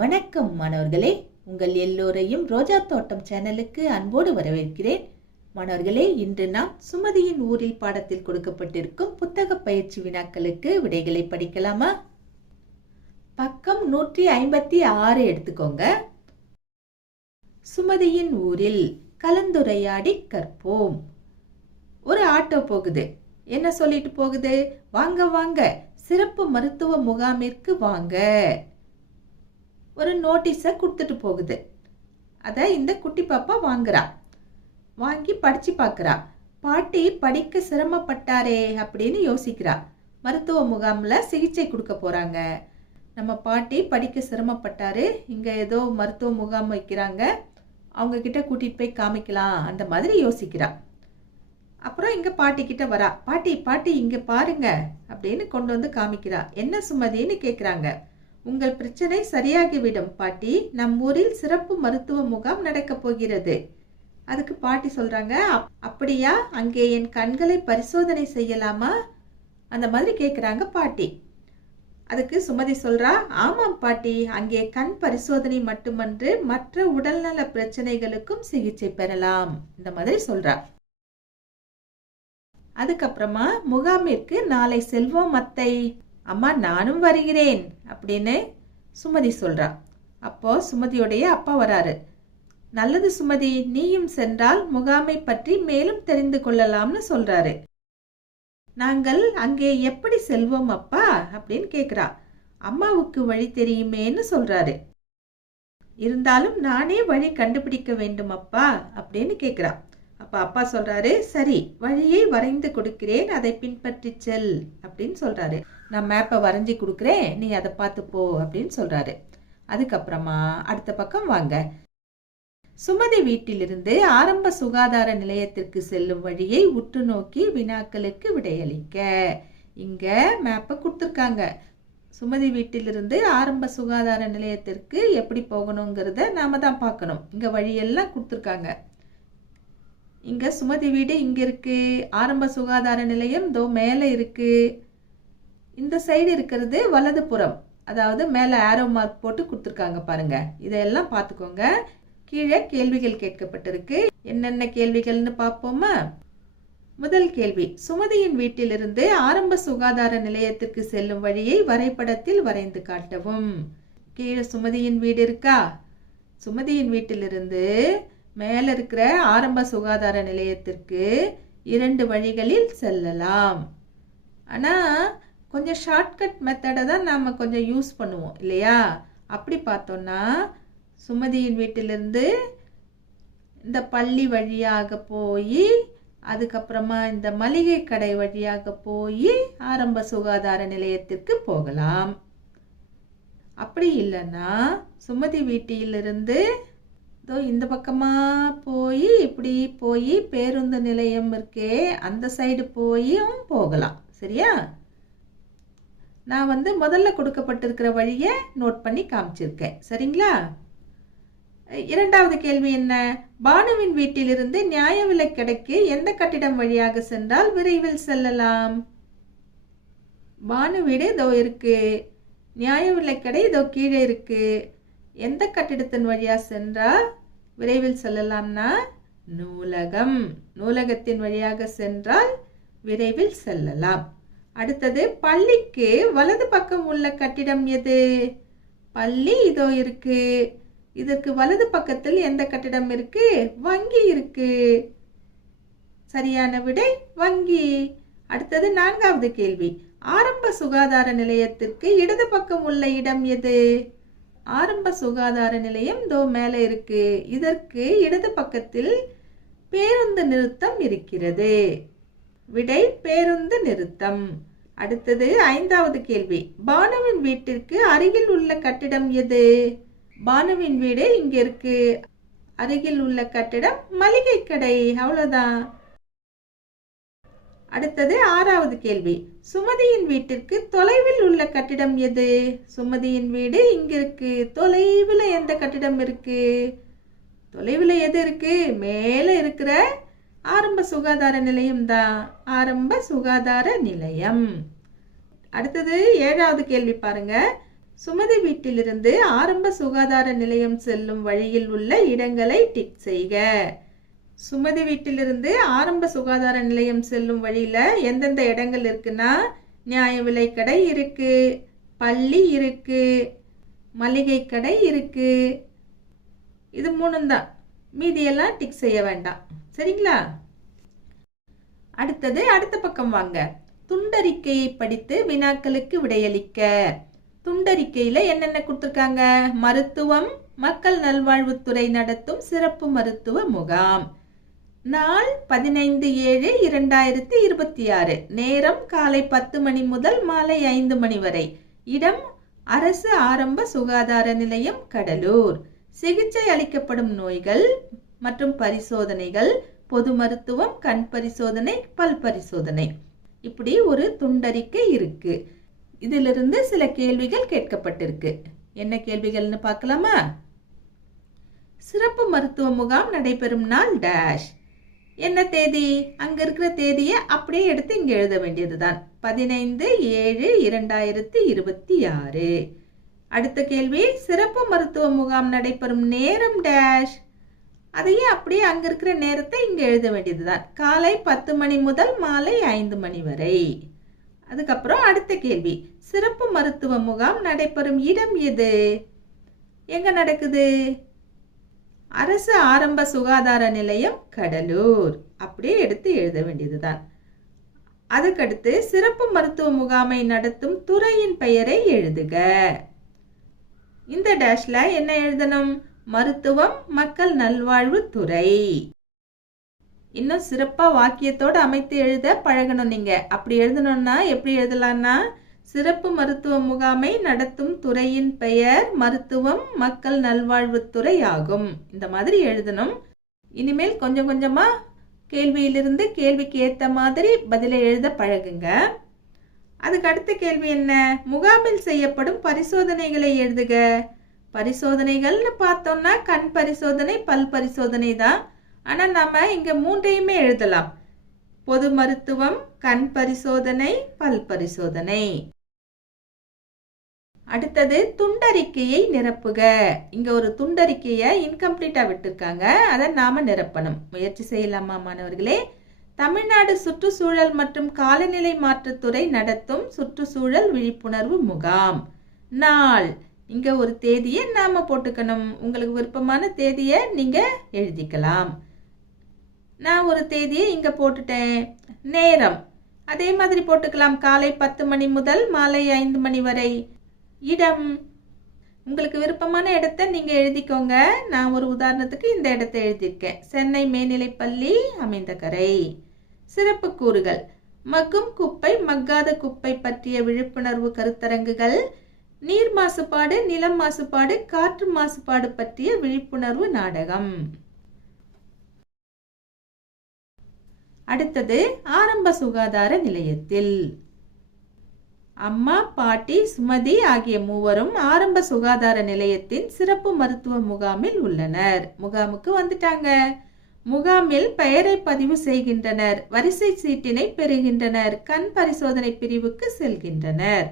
வணக்கம் மாணவர்களே, உங்கள் எல்லோரையும் ரோஜா தோட்டம் சேனலுக்கு அன்போடு வரவேற்கிறேன். மாணவர்களே, இன்று நாம் சுமதியின் ஊரில் பாடத்தில் கொடுக்கப்பட்டிருக்கும் புத்தக பயிற்சி வினாக்களுக்கு விடைகளை படிக்கலாமா? பக்கம் 156 எடுத்துக்கோங்க. சுமதியின் ஊரில் கலந்துரையாடி கற்போம். ஒரு ஆட்டோ போகுது. என்ன சொல்லிட்டு போகுது? வாங்க வாங்க, சிறப்பு மருத்துவ முகாமிற்கு வாங்க. ஒரு நோட்டீஸை கொடுத்துட்டு போகுது. அதை இந்த குட்டி பாப்பா வாங்குறா. வாங்கி படிச்சு பார்க்குறா. பாட்டி படிக்க சிரமப்பட்டாரே அப்படின்னு யோசிக்கிறா. மருத்துவ முகாமில் சிகிச்சை கொடுக்க போகிறாங்க. நம்ம பாட்டி படிக்க சிரமப்பட்டாரு, இங்கே ஏதோ மருத்துவ முகாம் வைக்கிறாங்க, அவங்க கிட்ட கூட்டிகிட்டு போய் காமிக்கலாம், அந்த மாதிரி யோசிக்கிறா. அப்புறம் இங்கே பாட்டி கிட்ட வரா. பாட்டி பாட்டி இங்கே பாருங்க அப்படின்னு கொண்டு வந்து காமிக்கிறா. என்ன சுமதின்னு கேட்குறாங்க. உங்கள் பிரச்சனை சரியாகிவிடும் பாட்டி, நம் ஊரில் சிறப்பு மருத்துவ முகாம் நடக்கப் போகிறது. அதுக்கு பாட்டி சொல்றாங்க, அப்படியா, அங்கே என் கண்களை பரிசோதனை செய்யலாமா, அந்த மாதிரி கேட்குறாங்க பாட்டி. அதுக்கு சுமதி சொல்றா, ஆமாம் பாட்டி, அங்கே கண் பரிசோதனை மட்டுமன்று மற்ற உடல்நல பிரச்சனைகளுக்கும் சிகிச்சை பெறலாம், இந்த மாதிரி சொல்றா. அதுக்கப்புறமா முகாமிற்கு நாளை செல்வோம் அத்தை. அம்மா நானும் வருகிறேன் அப்படின்னு சுமதி சொல்றா. அப்போ சுமதியோடைய அப்பா வராரு. நல்லது சுமதி, நீயும் சென்றால் முகாமை பற்றி மேலும் தெரிந்து கொள்ளலாம்னு சொல்றாரு. நாங்கள் அங்கே எப்படி செல்வோம் அப்பா அப்படின்னு கேக்குறா. அம்மாவுக்கு வழி தெரியுமேன்னு சொல்றாரு. இருந்தாலும் நானே வழி கண்டுபிடிக்க வேண்டும் அப்பா அப்படின்னு கேக்குறா. அப்ப அப்பா சொல்றாரு, சரி, வழியை வரைந்து கொடுக்கிறேன், அதை பின்பற்றி செல் அப்படின்னு சொல்றாரு. நான் மேப்பை வரைஞ்சி கொடுக்குறேன், நீ அதை பார்த்து போ அப்படின்னு சொல்றாரு. அதுக்கப்புறமா அடுத்த பக்கம் வாங்க. சுமதி வீட்டிலிருந்து ஆரம்ப சுகாதார நிலையத்திற்கு செல்லும் வழியை உற்று நோக்கி வினாக்களுக்கு விடையளிக்க. இங்க மேப்பை கொடுத்துருக்காங்க. சுமதி வீட்டிலிருந்து ஆரம்ப சுகாதார நிலையத்திற்கு எப்படி போகணுங்கிறத நாம தான் பார்க்கணும். இங்க வழியெல்லாம் கொடுத்துருக்காங்க. இங்க சுமதி வீடு இங்க இருக்கு, ஆரம்ப சுகாதார நிலையம் தோ மேல இருக்கு. இந்த சைடு இருக்கிறது வலது புறம், அதாவது மேல ஆரோ மார்க் போட்டு கொடுத்துருக்காங்க பாருங்க. இதெல்லாம் பார்த்துக்கோங்க. கீழே கேள்விகள் கேட்கப்பட்டிருக்கு. என்னென்ன கேள்விகள்னு பார்ப்போமா? முதல் கேள்வி, சுமதியின் வீட்டிலிருந்து ஆரம்ப சுகாதார நிலையத்திற்கு செல்லும் வழியை வரைபடத்தில் வரைந்து காட்டவும். கீழே சுமதியின் வீடு இருக்கா? சுமதியின் வீட்டிலிருந்து மேல இருக்கிற ஆரம்ப சுகாதார நிலையத்திற்கு 2 வழிகளில் செல்லலாம். ஆனா கொஞ்சம் ஷார்ட்கட் மெத்தடை தான் நாம கொஞ்சம் யூஸ் பண்ணுவோம் இல்லையா? அப்படி பார்த்தோம்னா சுமதியின் வீட்டிலிருந்து இந்த பள்ளி வழியாக போய் அதுக்கப்புறமா இந்த மளிகை கடை வழியாக போய் ஆரம்ப சுகாதார நிலையத்திற்கு போகலாம். அப்படி இல்லைன்னா சுமதி வீட்டிலிருந்து இந்த பக்கமா போய் இப்படி போய் பேருந்து நிலையம் இருக்கே அந்த சைடு போயும் போகலாம். சரியா? நான் முதல்ல கொடுக்கப்பட்டிருக்கிற வழியை நோட் பண்ணி காமிச்சிருக்கேன். சரிங்களா? இரண்டாவது கேள்வி என்ன? பானுவின் வீட்டிலிருந்து நியாய விலைக் கடைக்கு எந்த கட்டிடம் வழியாக சென்றால் விரைவில் செல்லலாம்? பானு வீடு இதோ இருக்கு, நியாய விலைக் கடை இதோ கீழே இருக்கு. எந்த கட்டிடத்தின் வழியா சென்றால் விரைவில் செல்லலாம்னா நூலகம். நூலகத்தின் வழியாக சென்றால் விரைவில் செல்லலாம். அடுத்தது, பள்ளிக்கு வலது பக்கம் உள்ள கட்டிடம் எது? பள்ளி இதோ இருக்கு. இதற்கு வலது பக்கத்தில் எந்த கட்டிடம் இருக்கு? வங்கி இருக்கு. சரியான விடை வங்கி. அடுத்தது நான்காவது கேள்வி, ஆரம்ப சுகாதார நிலையத்திற்கு இடது பக்கம் உள்ள இடம் எது? ஆரம்ப சுகாதார நிலையம் தோ மேலே இருக்கு. இதற்கு இடது பக்கத்தில் பேருந்து நிறுத்தம் இருக்கிறது. விடை பேருந்து நிறுத்தம். அடுத்தது ஐந்தாவது கேள்வி, பானுவின் வீட்டிற்கு அருகில் உள்ள கட்டிடம் எது? பானுவின் வீடு இங்க இருக்கு. அருகில் உள்ள கட்டிடம் மளிகை கடை. அவ்வளவுதான். அடுத்தது ஆறாவது கேள்வி, சுமதியின் வீட்டிற்கு தொலைவில் உள்ள கட்டிடம் எது? சுமதியின் வீடு இங்க இருக்கு. தொலைவில் எந்த கட்டிடம் இருக்கு? தொலைவில் எது இருக்கு? மேல இருக்கிற ஆரம்ப சுகாதார நிலையம் தான். ஆரம்ப சுகாதார நிலையம். அடுத்தது ஏழாவது கேள்வி பாருங்க, சுமதி வீட்டிலிருந்து ஆரம்ப சுகாதார நிலையம் செல்லும் வழியில் உள்ள இடங்களை டிக் செய்க. சுமதி வீட்டிலிருந்து ஆரம்ப சுகாதார நிலையம் செல்லும் வழியில எந்தெந்த இடங்கள் இருக்குன்னா, நியாய விலை கடை இருக்கு, பள்ளி இருக்கு, மளிகை கடை இருக்கு. இது 3 தான். மீதியெல்லாம் டிக் செய்ய வேண்டாம். சரிங்களா? அடுத்தது அடுத்த பக்கம் வாங்க. துண்டறிக்கையை படித்து வினாக்களுக்கு விடையளிக்க. துண்டறிக்கையில என்னென்ன கொடுத்துருக்காங்க? மருத்துவம், மக்கள் நல்வாழ்வுத்துறை நடத்தும் சிறப்பு மருத்துவ முகாம். நாள் 15/7/2026. நேரம் காலை 10 மணி முதல் மாலை 5 மணி வரை. இடம் அரசு ஆரம்ப சுகாதார நிலையம், கடலூர். சிகிச்சை அளிக்கப்படும் நோய்கள் மற்றும் பரிசோதனைகள்: பொது மருத்துவம், கண் பரிசோதனை, பல் பரிசோதனை. இப்படி ஒரு துண்டறிக்கை இருக்கு. இதிலிருந்து சில கேள்விகள் கேட்கப்பட்டிருக்கு. என்ன கேள்விகள்னு பார்க்கலாமா? சிறப்பு மருத்துவ முகாம் நடைபெறும் நாள் டேஷ். என்ன தேதி? அங்க இருக்கிற தேதியை அப்படியே எடுத்து இங்க எழுத வேண்டியதுதான். 15/7/2026. அடுத்த கேள்வி, சிறப்பு மருத்துவ முகாம் நடைபெறும் நேரம் டேஷ். அதையே அப்படியே அங்க இருக்கிற நேரத்தை இங்க எழுத வேண்டியதுதான். காலை 10 மணி முதல் மாலை 5 மணி வரை. அதுக்கப்புறம் அடுத்த கேள்வி, சிறப்பு மருத்துவ முகாம் நடைபெறும் இடம் எது? எங்க நடக்குது? அரசு ஆரம்ப சுகாதார நிலையம், கடலூர். அப்படியே எடுத்து எழுத வேண்டியதுதான். அதுக்கடுத்து சிறப்பு மருத்துவ முகாமை நடத்தும் துறையின் பெயரை எழுதுக. இந்த டேஷ்ல என்ன எழுதணும்? மருத்துவம், மக்கள் நல்வாழ்வு துறை. இன்னும் சிறப்பா வாக்கியத்தோட அமைத்து எழுத பழகணும் நீங்க. அப்படி எழுதணும்னா எப்படி எழுதலாம்னா, சிறப்பு மருத்துவ முகாமை நடத்தும் துறையின் பெயர் மருத்துவம், மக்கள் நல்வாழ்வுத்துறை ஆகும். இந்த மாதிரி எழுதணும். இனிமேல் கொஞ்சம் கொஞ்சமா கேள்வியிலிருந்து கேள்விக்கு ஏத்த மாதிரி பதிலை எழுத பழகுங்க. அதுக்கு அடுத்த கேள்வி என்ன? முகாமில் செய்யப்படும் பரிசோதனைகளை எழுதுக. பரிசோதனைகள்னு பார்த்தோம்னா கண் பரிசோதனை, பல் பரிசோதனை தான். ஆனா நாம இங்க 3ஐயுமே எழுதலாம். பொது மருத்துவம், கண் பரிசோதனை, பல் பரிசோதனை. அடுத்தது துண்டறிக்கையை நிரப்புக. இங்க ஒரு துண்டறிக்கையை இன்கம்ப்ளீட்டா விட்டுருக்காங்க. அதை நாம நிரப்பணும். முயற்சி செய்யலாமா மாணவர்களே? தமிழ்நாடு சுற்றுச்சூழல் மற்றும் காலநிலை மாற்றத்துறை நடத்தும் சுற்றுச்சூழல் விழிப்புணர்வு முகாம். நாள், இங்க ஒரு தேதியை நாம போட்டுக்கணும். உங்களுக்கு விருப்பமான தேதியை நீங்க எழுதிக்கலாம். நான் ஒரு தேதியை இங்க போட்டுட்டேன். நேரம் அதே மாதிரி போட்டுக்கலாம். காலை 10 மணி முதல் மாலை 5 மணி வரை. இடம், உங்களுக்கு விருப்பமான இடத்தை நீங்க எழுதிக்கோங்க. நான் ஒரு உதாரணத்துக்கு இந்த இடத்தை எழுதியிருக்கேன். சென்னை மேல்நிலைப்பள்ளி, அமைந்தகரை. சிறப்பு கூறுகள்: மக்கும் குப்பை, மக்காத குப்பை பற்றிய விழிப்புணர்வு கருத்தரங்குகள், நீர் மாசுபாடு, நிலம் மாசுபாடு, காற்று மாசுபாடு பற்றிய விழிப்புணர்வு நாடகம். அடுத்தது ஆரம்ப சுகாதார நிலையத்தில். அம்மா, பாட்டி, சுமதி ஆகிய மூவரும் ஆரம்ப சுகாதார நிலையத்தின் சிறப்பு மருத்துவ முகாமில் உள்ளனர். முகாமுக்கு வந்துட்டாங்க. முகாமில் பெயரை பதிவு செய்கின்றனர். வரிசை சீட்டினை பெறுகின்றனர். கண் பரிசோதனை பிரிவுக்கு செல்கின்றனர்.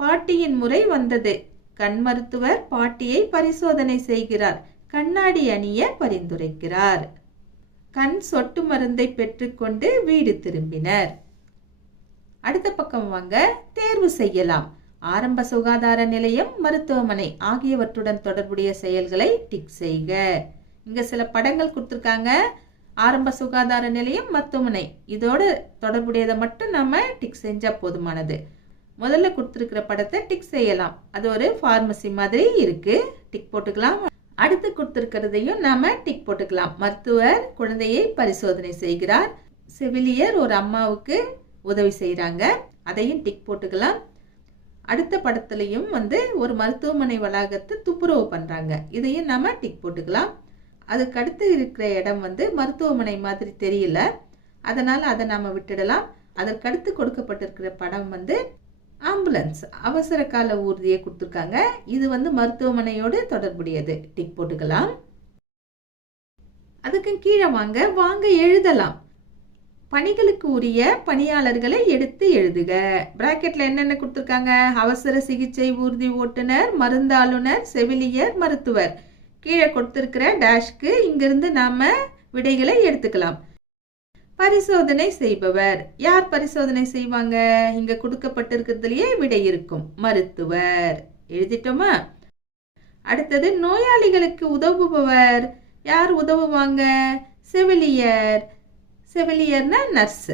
பாட்டியின் முறை வந்தது. கண் மருத்துவர் பாட்டியை பரிசோதனை செய்கிறார். கண்ணாடி அணிய பரிந்துரைக்கிறார். கண் சொட்டு மருந்தை பெற்றுக்கொண்டு வீடு திரும்பினர். அடுத்த பக்கம் வாங்க. தேர்வு செய்யலாம். ஆரம்ப சுகாதார நிலையம், மருத்துவமனை ஆகியவற்றுடன் தொடர்புடைய செயல்களை டிக் செய்க. இங்க சில படங்கள் கொடுத்துருக்காங்க. ஆரம்ப சுகாதார நிலையம், மருத்துவமனை இதோட தொடர்புடையதை மட்டும் நம்ம டிக் செஞ்சா போதுமானது. முதல்ல கொடுத்துருக்கிற படத்தை டிக் செய்யலாம். அது ஒரு பார்மசி மாதிரி இருக்கு, டிக் போட்டுக்கலாம். அடுத்து கொடுத்துருக்கிறதையும் நாம டிக் போட்டுக்கலாம். மருத்துவர் குழந்தையை பரிசோதனை செய்கிறார். செவிலியர் ஒரு அம்மாவுக்கு உதவி செய்யறாங்க, அதையும் டிக் போட்டுக்கலாம். அடுத்த படத்துலையும் ஒரு மருத்துவமனை வளாகத்தை துப்புரவு பண்றாங்க, இதையும் நாம டிக் போட்டுக்கலாம். அதுக்கு அடுத்து இருக்கிற இடம் மருத்துவமனை மாதிரி தெரியல, அதனால அதை நாம விட்டுடலாம். அதற்கடுத்து கொடுக்கப்பட்டிருக்கிற படம் ஆம்புலன்ஸ், அவசர கால ஊர்தியை கொடுத்துருக்காங்க. இது மருத்துவமனையோடு தொடர்புடையது, டிக் போட்டுக்கலாம். அதுக்கு கீழே வாங்க எழுதலாம். பணிகளுக்கு உரிய பணியாளர்களை எடுத்து எழுதுக. பிராக்கெட்ல என்னென்ன கொடுத்துருக்காங்க? அவசர சிகிச்சை ஊர்தி ஓட்டுநர், மருந்தாளுநர், செவிலியர், மருத்துவர். கீழே கொடுத்திருக்கிற டேஷ்க்கு இங்கிருந்து நாம விடைகளை எடுத்துக்கலாம். பரிசோதனை செய்பவர். யார் பரிசோதனை செய்வாங்க? இங்க கொடுக்கப்பட்டிருக்கிறதுலயே விடை இருக்கும். மருத்துவர். எழுதிட்டோமா? அடுத்தது நோயாளிகளுக்கு உதவுபவர். யார் உதவுவாங்க? செவிலியர். செவிலியர்னா நர்ஸ்.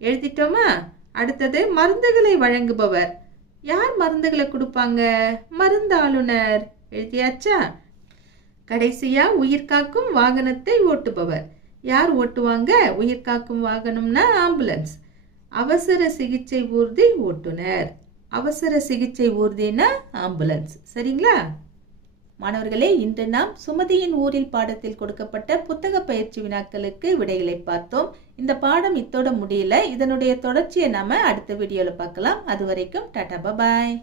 எழுதிட்டோமா? அடுத்தது மருந்துகளை வழங்குபவர். யார் மருந்துகளை கொடுப்பாங்க? மருந்தாளுநர். எழுதியாச்சா? கடைசியா உயிர்காக்கும் வாகனத்தை ஓட்டுபவர். யார் ஓட்டுவாங்க? உயிர்காக்கும் வாகனம்னா ஆம்புலன்ஸ். அவசர சிகிச்சை ஊர்தி ஓட்டுநர். அவசர சிகிச்சை ஊர்தினா ஆம்புலன்ஸ். சரிங்களா மாணவர்களே? இன்று நாம் சுமதியின் ஊரில் பாடத்தில் கொடுக்கப்பட்ட புத்தக பயிற்சி வினாக்களுக்கு விடைகளை பார்த்தோம். இந்த பாடம் இத்தோட முடியல. இதனுடைய தொடர்ச்சியை நாம அடுத்த வீடியோல பார்க்கலாம். அது வரைக்கும் டாடா பாய்.